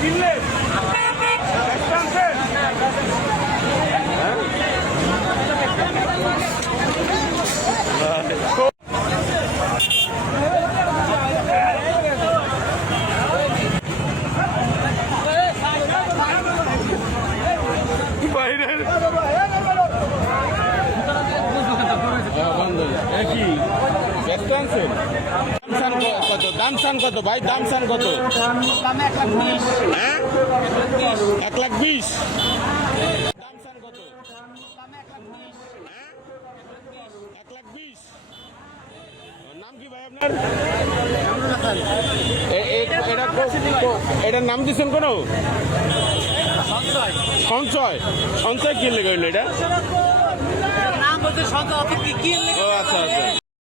কিনলে দাম চান কত ভাই? দাম চান কত? 1,20,000। দাম চান কত? 1,20,000। নাম কি ভাই আপনার? এটার নাম দিচ্ছেন কোনো? সঞ্চয়। সঞ্চয় কি লেগে হইলো এটা? ও আচ্ছা